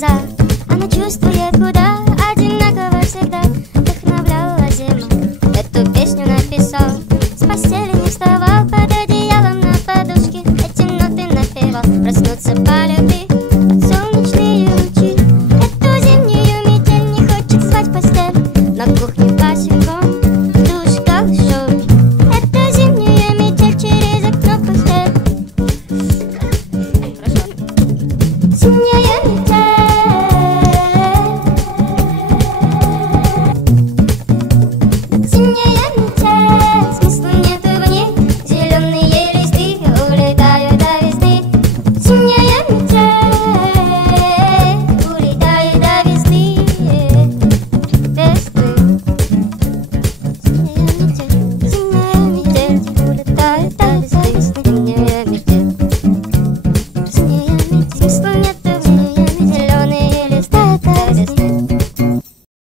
глаза. Она чувствует, куда одинаково всегда. Вдохновляла зима, эту песню написал. С постели не вставал.